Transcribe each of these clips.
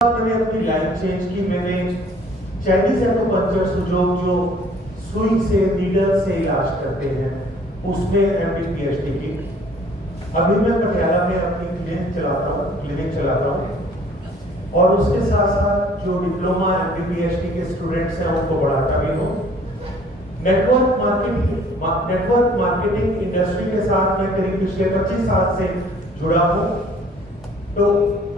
मैंने अपनी life change की। मैंने चाइनीज एक्यूपंक्चर जो सुई से नीडल से इलाज करते हैं उसमें एमडी पीएचडी की। अभी मैं पटियाला में अपनी क्लिनिक चलाता हूँ और उसके साथ साथ जो डिप्लोमा एमडी पीएचडी के स्टूडेंट्स हैं उनको बढ़ाता भी हूँ। नेटवर्क मार्केटिंग इंडस्ट्री के साथ मैं करीब पिछले 25 साल से जुड़ा हूँ। तो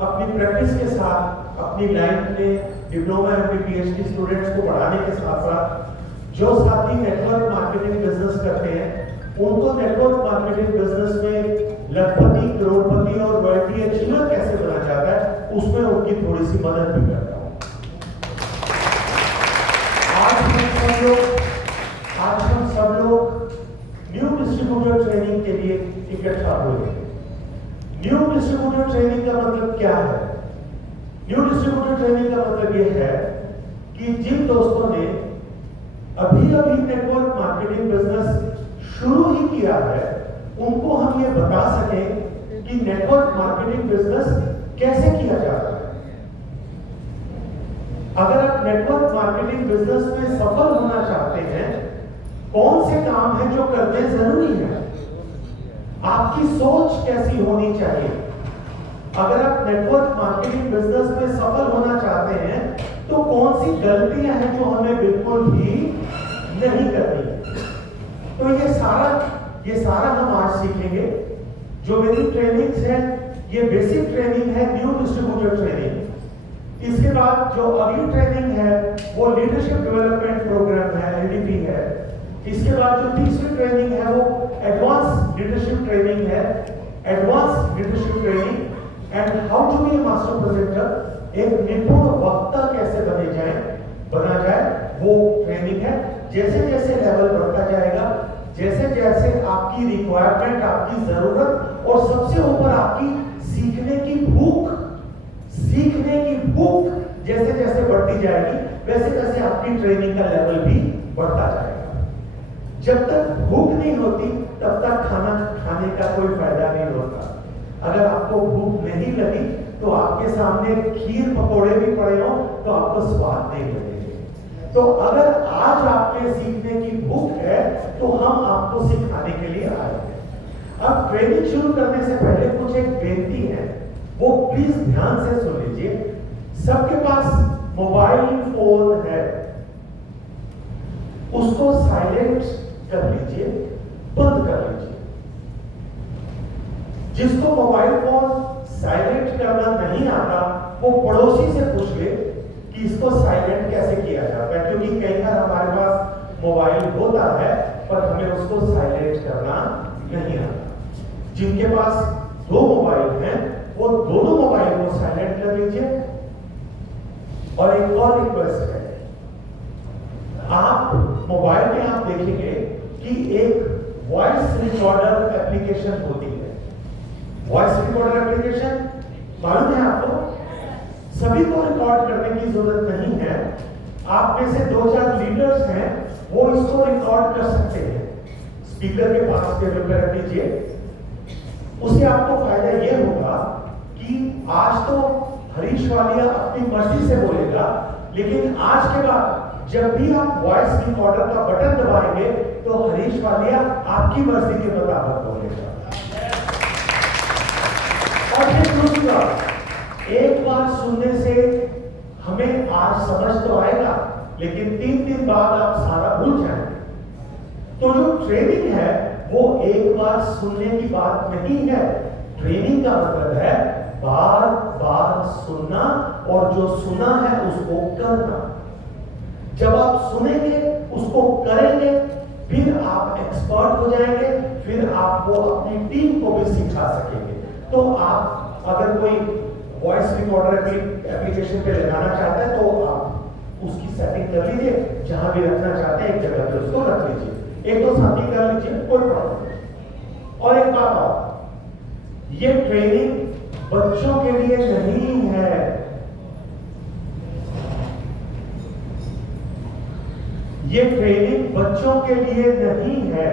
अपनी प्रैक्टिस के साथ अपनी लाइन में डिप्लोमा एमडी पीएचडी स्टूडेंट्स को बढ़ाने के साथ साथ जो साथी नेटवर्क मार्केटिंग बिजनेस करते हैं उनको नेटवर्क मार्केटिंग बिजनेस में लखपति, करोड़पति और रॉयल्टी अचीवर कैसे बना जाता है उसमें उनकी थोड़ी सी मदद भी करता हूँ। आज हम सब लोग न्यू डिस्ट्रीब्यूटर ट्रेनिंग के लिए इकट्ठा हुए। न्यू डिस्ट्रीब्यूटर ट्रेनिंग का मतलब क्या है? न्यू डिस्ट्रीब्यूटर ट्रेनिंग का मतलब यह है कि जिन दोस्तों ने अभी नेटवर्क मार्केटिंग बिजनेस शुरू ही किया है उनको हम ये बता सकें कि नेटवर्क मार्केटिंग बिजनेस कैसे किया जाता है। अगर आप नेटवर्क मार्केटिंग बिजनेस में सफल होना चाहते हैं, कौन से काम है जो करने जरूरी है, आपकी सोच कैसी होनी चाहिए। अगर आप नेटवर्क मार्केटिंग बिजनेस में सफल होना चाहते हैं तो कौन सी गलतियां हैं जो हमें बिल्कुल भी नहीं करनी। तो ये सारा हम आज सीखेंगे। जो मेरी ट्रेनिंग्स है ये बेसिक ट्रेनिंग है, न्यू डिस्ट्रीब्यूटर ट्रेनिंग। इसके बाद जो अगली ट्रेनिंग है वो लीडरशिप डेवलपमेंट प्रोग्राम है, एलडीपी है। इसके बाद जो तीसरी ट्रेनिंग है वो एडवांस लीडरशिप ट्रेनिंग है, advance leadership training and how to be a master presenter, एक निपुण वक्ता कैसे बना जाए वो ट्रेनिंग है। जैसे जैसे लेवल बढ़ता जाएगा, जैसे जैसे आपकी रिक्वायरमेंट, आपकी जरूरत और सबसे ऊपर आपकी सीखने की भूख जैसे जैसे बढ़ती जाएगी वैसे वैसे आपकी ट्रेनिंग का लेवल भी बढ़ता जाएगा। जब तक भूख नहीं होती तब तक खाना खाने का कोई फायदा नहीं होता। अगर आपको भूख नहीं लगी तो आपके सामने खीर पकोड़े भी पड़े हो तो आपको स्वाद नहीं लगेगा। तो अगर आज आपके सीखने की भूख है तो हम आपको सिखाने के लिए आए हैं। अब ट्रेनिंग शुरू करने से पहले कुछ एक बेनती है, वो प्लीज ध्यान से सुन लीजिए। सबके पास मोबाइल फोन है, उसको साइलेंट कर लीजिए, बंद कर लीजिए। जिसको मोबाइल फोन साइलेंट करना नहीं आता वो पड़ोसी से पूछ ले कि इसको साइलेंट कैसे किया जाता है, क्योंकि कई बार हमारे पास मोबाइल होता है पर हमें उसको साइलेंट करना नहीं आता। जिनके पास दो मोबाइल हैं वो दोनों मोबाइल को साइलेंट कर लीजिए। और एक और रिक्वेस्ट है, आप मोबाइल में आप देखेंगे कि एक वॉइस रिकॉर्डर एप्लीकेशन होती है। वॉइस रिकॉर्डर एप्लीकेशन मालूम है आपको? सभी को रिकॉर्ड करने की जरूरत नहीं है। आप में से 2-4 लीडर्स हैं वो इसको रिकॉर्ड कर सकते हैं। स्पीकर के पास टेबल पर रख लीजिए। उससे आपको फायदा यह होगा कि आज तो हरीश वालिया अपनी मर्जी से बोलेगा, लेकिन आज के बाद जब भी आप वॉइस रिकॉर्डर का बटन दबाएंगे तो हरीश वालिया आपकी मर्जी के मुताबिक बोलेगा। और फिर दूसरी बात, एक बार सुनने से हमें आज समझ तो आएगा, लेकिन 3 दिन बाद आप सारा भूल जाएंगे। तो जो ट्रेनिंग है वो एक बार सुनने की बात नहीं है। ट्रेनिंग का मतलब है बार बार सुनना और जो सुना है उसको करना। जब आप सुनेंगे, उसको करेंगे, फिर आप एक्सपर्ट हो जाएंगे, फिर आप वो अपनी टीम को भी सिखा सकेंगे। तो आप अगर कोई वॉइस रिकॉर्डर एप्लीकेशन पे लगाना चाहते हैं तो आप उसकी सेटिंग कर लीजिए, जहां भी रखना चाहते हैं एक जगह पे उसको रख लीजिए, 1-2 साथी कर लीजिए, कोई प्रॉब्लम नहीं। और एक बात और, ये ट्रेनिंग बच्चों के लिए नहीं है। ये ट्रेनिंग बच्चों के लिए नहीं है।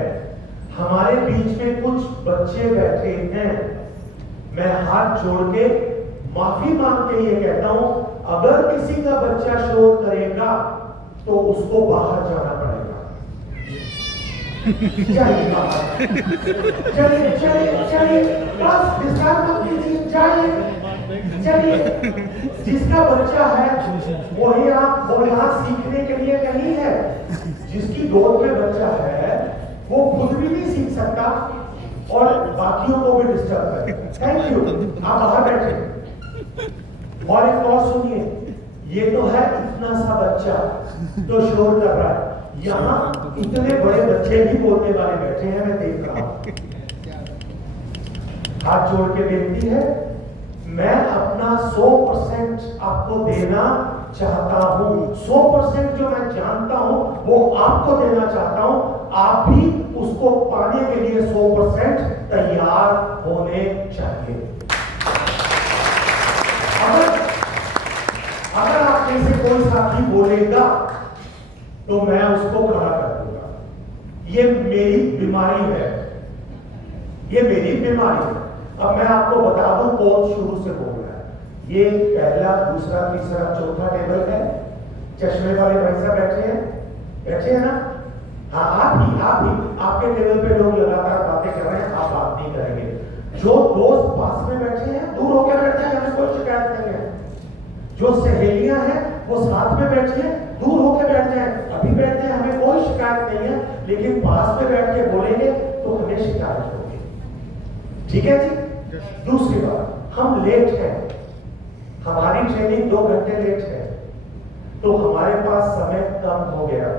हमारे बीच में कुछ बच्चे बैठे हैं, मैं हाथ जोड़ के माफी मांग के ये कहता हूं, बच्चा शोर करेगा तो उसको बाहर जाना पड़ेगा। चलिए बाहर, चलिए चलिए चलिए, बस डिस्टर्ब मत कीजिए, जाइए चलिए। जिसका बच्चा है वही आप वो यहाँ सीखने के लिए नहीं है। जिसकी गोद में बच्चा है वो खुद भी नहीं सीख सकता और बाकियों को भी डिस्टर्ब करेगा। थैंक यू, आप बाहर बैठे। और एक और सुनिए, ये तो है इतना सा बच्चा तो शोर कर रहा है, यहाँ इतने बड़े बच्चे भी बोलने वाले बैठे हैं, मैं देख रहा हूं। हाथ जोड़ के बेनती है, मैं अपना 100% आपको देना चाहता हूं। 100% जो मैं जानता हूं वो आपको देना चाहता हूं। आप भी उसको पाने के लिए 100% तैयार होने चाहिए। अगर आप में से कोई साथी बोलेगा तो मैं उसको खड़ा कर दूंगा। ये मेरी बीमारी है, ये मेरी बीमारी है। अब मैं आपको बता दूं कौन शुरू से बोल रहा है। ये पहला, दूसरा, तीसरा, चौथा टेबल है। चश्मे वाले भाई साहब बैठे हैं ना? हाँ, आप ही आपके टेबल पे लोग लगातार बातें कर रहे हैं, आप बात नहीं करेंगे। जो दोस्त पास में बैठे हैं दूर होकर बैठ जाए, हमें कोई शिकायत नहीं है। जो सहेलियां हैं वो साथ में बैठी हैं, दूर होकर बैठ जाए, अभी बैठते हैं, हमें कोई शिकायत नहीं है। लेकिन पास में बैठ के बोलेंगे तो हमें शिकायत होगी। ठीक है जी? दूसरी बात, हम लेट हैं, हमारी ट्रेनिंग 2 घंटे लेट है, तो हमारे पास समय कम हो गया।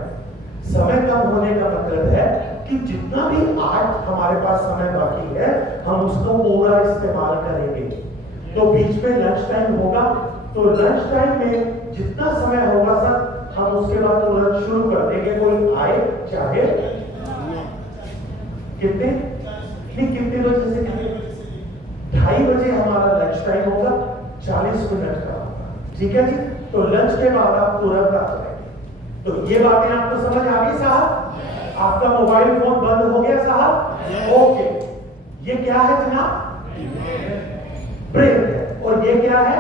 समय कम होने का मतलब है कि जितना भी आज हमारे पास समय बाकी है हम उसको पूरा इस्तेमाल करेंगे। तो बीच में लंच टाइम होगा, तो लंच टाइम में जितना समय होगा सर हम उसके बाद तुरंत शुरू कर देंगे। कोई आए चाहे कितने बजे से 2:30 बजे हमारा लंच टाइम होगा, 40 मिनट का होगा। ठीक है जी? तो लंच के बाद आप तुरंत आ जाएंगे। तो ये बातें आपको समझ आ गई साहब? आपका मोबाइल फोन बंद हो गया साहब? ओके। ये क्या है जनाब? ब्रेक है। और ये क्या है?